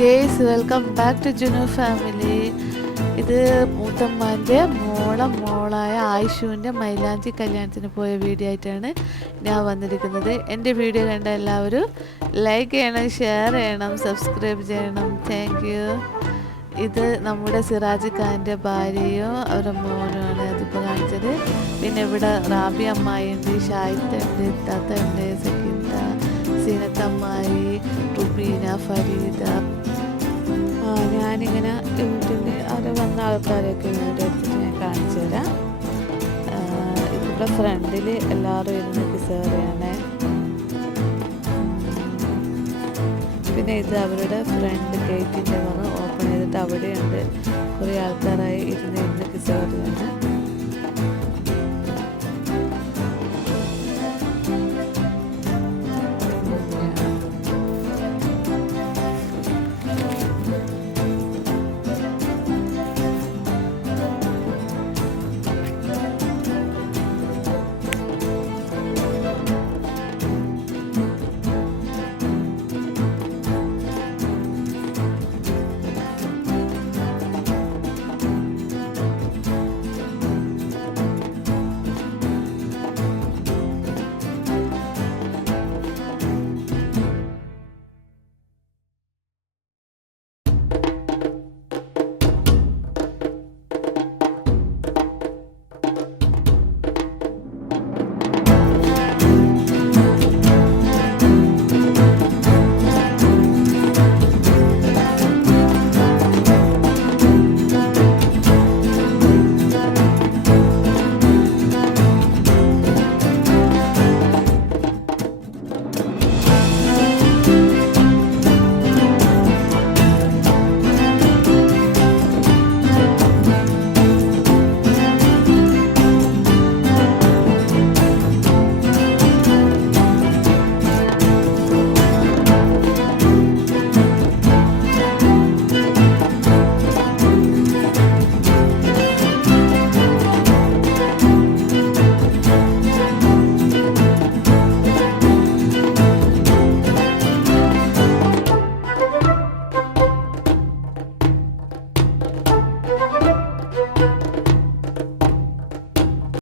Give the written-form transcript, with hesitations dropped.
Guys welcome back to Junu family. ഇത് മൂത്തമ്മാൻ്റെ മോളായ ആയിഷുവിൻ്റെ മൈലാഞ്ചി കല്യാണത്തിന് പോയ വീഡിയോ ആയിട്ടാണ് ഞാൻ വന്നിരിക്കുന്നത്. എൻ്റെ വീഡിയോ കണ്ട എല്ലാവരും ലൈക്ക് ചെയ്യണം, ഷെയർ ചെയ്യണം, സബ്സ്ക്രൈബ് ചെയ്യണം. Thank you. ഇത് നമ്മുടെ സിറാജ് ഖാൻ്റെ ഭാര്യയും അവരുടെ മോനുമാണ് അതിപ്പോൾ കാണിച്ചത്. പിന്നെ ഇവിടെ റാബി അമ്മായിയുണ്ട്, ഷായിത്തുണ്ട്, ഇത്താത്തുണ്ട്, സക്കീന്ത, സീനത്തമ്മായി, റുബീന, ഫരീദ. ഞാനിങ്ങനെ വീട്ടിൽ അവിടെ വന്ന ആൾക്കാരെയൊക്കെ വീഡിയോ എടുത്തിട്ട് ഞാൻ കാണിച്ചു തരാം. ഇതിവിടെ ഫ്രണ്ടിൽ എല്ലാവരും ഇരുന്ന് കിസേറിയാണ്. പിന്നെ ഇത് അവരുടെ ഫ്രണ്ട് ഗേറ്റിൻ്റെ വന്ന് ഓപ്പൺ ചെയ്തിട്ട് അവിടെയുണ്ട് കുറേ ആൾക്കാരായി ഇരുന്ന് കിസേറിയാണ്.